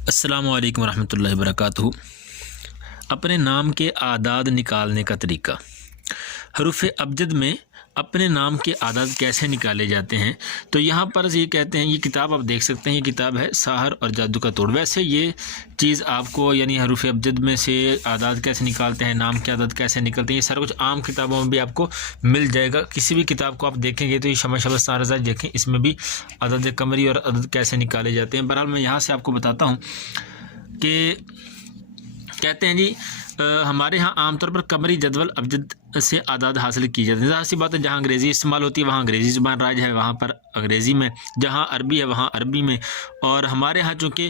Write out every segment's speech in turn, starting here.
अस्सलामु अलैकुम रहमतुल्लाहि वबरकातुहू। अपने नाम के आदाद निकालने का तरीका। हरूफ अबजद में अपने नाम के आदाद कैसे निकाले जाते हैं, तो यहाँ पर ये कहते हैं, ये किताब आप देख सकते हैं, ये किताब है साहर और जादू का तोड़। वैसे ये चीज़ आपको यानी हरूफ अबजद में से आदाद कैसे निकालते हैं, नाम के आदाद कैसे निकलते हैं, ये सारा कुछ आम किताबों में भी आपको मिल जाएगा। किसी भी किताब को आप देखेंगे तो ये शमस सारजा देखें, इसमें भी अदद कमरी और अदद कैसे निकाले जाते हैं। बहरहाल मैं यहाँ से आपको बताता हूँ कि कहते हैं जी हमारे यहाँ आमतौर पर कमरी जदवल अबजद से आदाद हासिल की जाती है। ज़ाहिर सी बात है, जहाँ अंग्रेज़ी इस्तेमाल होती है वहाँ अंग्रेज़ी ज़ुबान राज है, वहाँ पर अंग्रेज़ी में, जहाँ अरबी है वहाँ अरबी में, और हमारे यहाँ चूँकि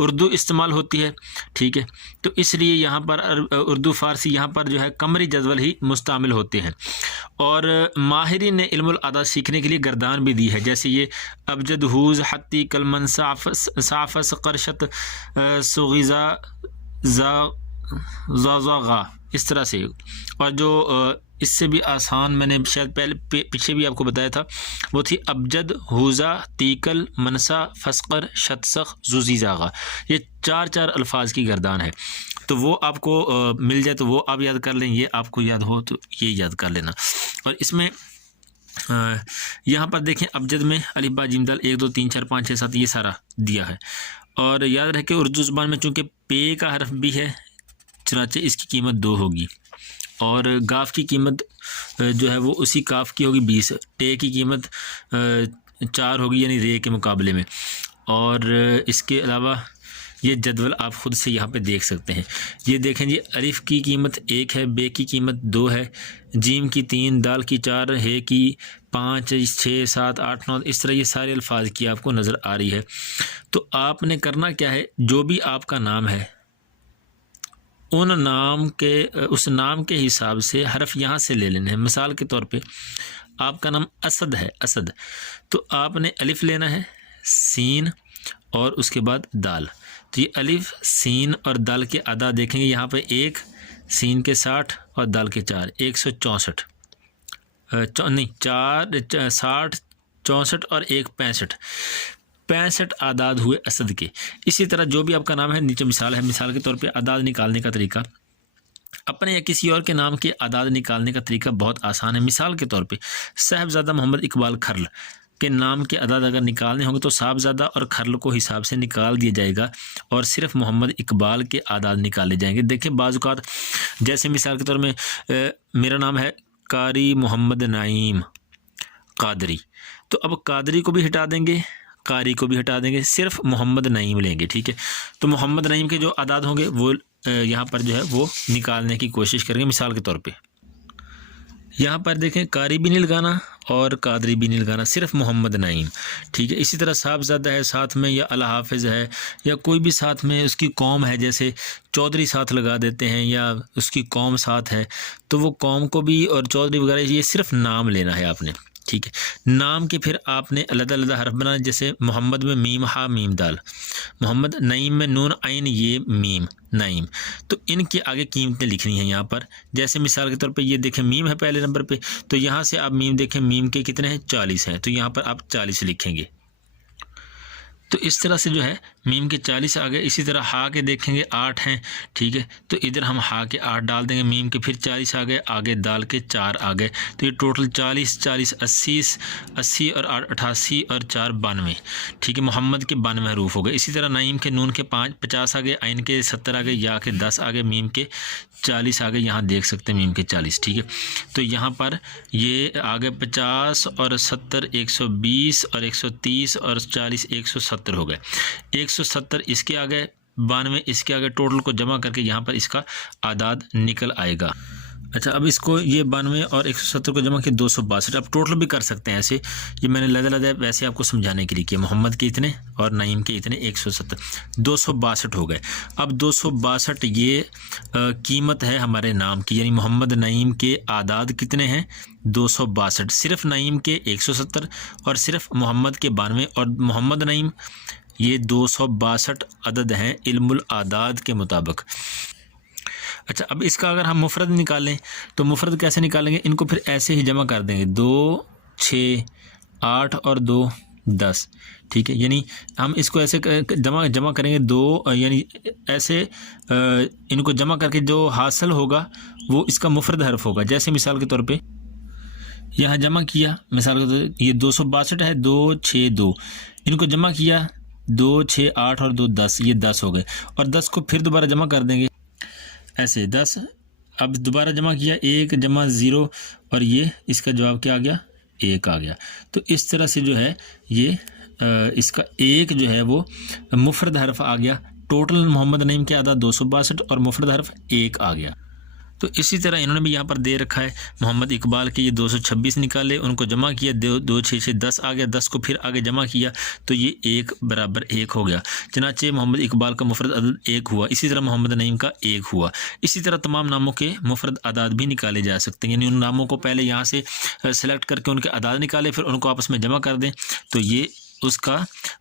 उर्दू इस्तेमाल होती है, ठीक है, तो इसलिए यहाँ पर उर्दू फ़ारसी यहाँ पर जो है कमरी जदवल ही मुस्तामिल होते हैं। और माहिरीन ने इल्मुल आदाद सीखने के लिए गर्दान भी दी है, जैसे ये अबजद, हूज़, हत्ती, कलमन, साफ़स, करशत, सुग़िज़ा, ज़ाज़ा, इस तरह से। और जो इससे भी आसान मैंने शायद पहले पीछे भी आपको बताया था, वो थी अबजद, हुज़ा, तीकल, मनसा, फस्कर, शतसख, ज़ुज़ीज़ागा। ये चार चार अल्फाज की गर्दान है, तो वो आपको मिल जाए तो वो आप याद कर लें, ये आपको याद हो तो ये याद कर लेना। और इसमें यहाँ पर देखें, अबजद में अलिफ बा जीम दाल 1 2 3 4 5 6 7 ये सारा दिया है। और याद रखें उर्दू ज़ुबान में चूँकि पे का हर्फ भी है, चुनाचे इसकी कीमत 2 होगी, और गाफ की कीमत जो है वो उसी काफ की होगी 20, टे की कीमत 4 होगी यानी रे के मुकाबले में। और इसके अलावा ये जदवल आप ख़ुद से यहाँ पे देख सकते हैं। ये देखें जी, अलिफ़ की कीमत 1 है, बे की कीमत 2 है, जीम की 3, दाल की 4, हे की 5 6 7 8 9, इस तरह ये सारे अल्फाज की आपको नज़र आ रही है। तो आपने करना क्या है, जो भी आपका नाम है उन नाम के उस नाम के हिसाब से हरफ यहाँ से ले लेने हैं। मिसाल के तौर पे आपका नाम असद है, असद, तो आपने अलिफ लेना है, सीन और उसके बाद दाल। तो ये अलिफ, सीन और दाल के अदा देखेंगे यहाँ पे 1, सीन के 60 और दाल के 4, 164 नहीं 4 60 64 और 1 65 आदाद हुए असद के। इसी तरह जो भी आपका नाम है, नीचे मिसाल है, मिसाल के तौर पे आदाद निकालने का तरीका, अपने या किसी और के नाम के आदाद निकालने का तरीका बहुत आसान है। मिसाल के तौर पे साहबजादा मोहम्मद इकबाल खर्ल के नाम के आदाद अगर निकालने होंगे तो साहबजादा और खर्ल को हिसाब से निकाल दिया जाएगा और सिर्फ मोहम्मद इकबाल के आदाद निकाले जाएंगे। देखें बाज़-औक़ात जैसे मिसाल के तौर में मेरा नाम है कारी मोहम्मद नईम कादरी, तो अब कादरी को भी हटा देंगे, कारी को भी हटा देंगे, सिर्फ मोहम्मद नईम लेंगे, ठीक है। तो मोहम्मद नईम के जो आदाद होंगे वो यहाँ पर जो है वो निकालने की कोशिश करेंगे। मिसाल के तौर पे यहाँ पर देखें, कारी भी नहीं लगाना और कादरी भी नहीं लगाना, सिर्फ मोहम्मद नईम, ठीक है। इसी तरह साहबजादा है साथ में, या अल हाफिज़ है, या कोई भी साथ में उसकी कौम है, जैसे चौधरी साथ लगा देते हैं या उसकी कौम साथ है, तो वो कौम को भी और चौधरी वगैरह, ये सिर्फ नाम लेना है आपने, ठीक है। नाम के फिर आपने अलग-अलग हरफ बनाना, जैसे मोहम्मद में मीम हा मीम दाल, मोहम्मद नईम में नून आइन ये मीम नईम, तो इनके आगे कीमतें लिखनी हैं यहाँ पर। जैसे मिसाल के तौर पे ये देखें मीम है पहले नंबर पे, तो यहाँ से आप मीम देखें, मीम के कितने हैं 40 हैं, तो यहाँ पर आप 40 लिखेंगे। तो इस तरह से जो है मीम के 40 आ गए। इसी तरह हा के देखेंगे 8 हैं, ठीक है, तो इधर हम हा के 8 डाल देंगे, मीम के फिर 40 आ गए, आगे दाल के 4 आ गए, तो ये टोटल 40 40 80 और 8 88 और 4 92, ठीक है। मोहम्मद के 92 हरूफ हो गए। इसी तरह नईम के नून के 5 50 आ गए, आइन के 70 आ गए, या के 10 आ गए, मीम के 40 आ गए, यहाँ देख सकते हैं मीम के 40, ठीक है। तो यहाँ पर ये आ गए 50 और 70 120 और 130 और 40 170 हो गए। 170 इसके आ गए, 92 इसके आ गए, टोटल को जमा करके यहाँ पर इसका आदाद निकल आएगा। अच्छा, अब इसको ये 92 और 170 को जमा किया 262। अब टोटल भी कर सकते हैं ऐसे, ये मैंने लदा वैसे आपको समझाने के लिए किया। मोहम्मद के इतने और नईम के इतने 170, 262 हो गए। अब 262 ये कीमत है हमारे नाम की, यानी मोहम्मद नईम के आदाद कितने हैं 262, सिर्फ नईम के 170 और सिर्फ मोहम्मद के 92, और मोहम्मद नईम ये 262 अदद हैं इल्मुल आदाद के मुताबिक। अच्छा, अब इसका अगर हम मुफरद निकालें तो मुफरद कैसे निकालेंगे, इनको फिर ऐसे ही जमा कर देंगे, 2 6 8 और 2 10। ठीक है, यानी हम इसको ऐसे जमा करेंगे दो, यानी ऐसे इनको जमा करके जो हासिल होगा वो इसका मुफरद हर्फ होगा। जैसे मिसाल के तौर पे यहाँ जमा किया, मिसाल के तौर ये 262 है, 2 6 2, इनको जमा किया 2 6 8 और 2 10, ये 10 हो गए। और 10 को फिर दोबारा जमा कर देंगे ऐसे 10, अब दोबारा जमा किया 1 जमा 0 और ये इसका जवाब क्या आ गया, 1 आ गया। तो इस तरह से जो है ये इसका 1 जो है वो मुफरद हर्फ आ गया। टोटल मोहम्मद नईम के आदाद 262 और मुफरद हर्फ 1 आ गया। तो इसी तरह इन्होंने भी यहाँ पर दे रखा है मोहम्मद इकबाल के, ये 226 निकाले, उनको जमा किया 2 6 6 10 आ गया, 10 को फिर आगे जमा किया तो ये 1 बराबर 1 हो गया। चनाचे मोहम्मद इकबाल का मुफरद अदद 1 हुआ। इसी तरह मोहम्मद नईम का 1 हुआ। इसी तरह तमाम नामों के मुफरद अदाद भी निकाले जा सकते हैं, यानी उन नामों को पहले यहाँ से सेलेक्ट करके उनके अदाद निकाले, फिर उनको आपस में जमा कर दें तो ये उसका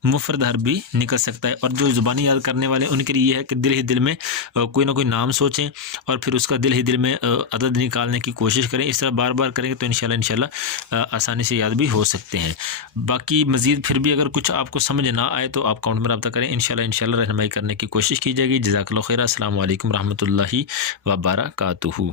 मुफरद हर्फ भी निकल सकता है। और जो ज़ुबानी याद करने वाले उनके लिए है कि दिल ही दिल में कोई ना कोई नाम सोचें और फिर उसका दिल ही दिल में अदद निकालने की कोशिश करें। इस तरह बार बार करेंगे तो इंशाल्लाह आसानी से याद भी हो सकते हैं। बाकी मज़ीद फिर भी अगर कुछ आपको समझ ना आए तो आप कमेंट में रब्ता करें, इंशाल्लाह रहनुमाई करने की कोशिश की जाएगी। जज़ाकल्लाहु खैर। अस्सलामु अलैकुम रहमतुल्लाहि व बरकातुहू।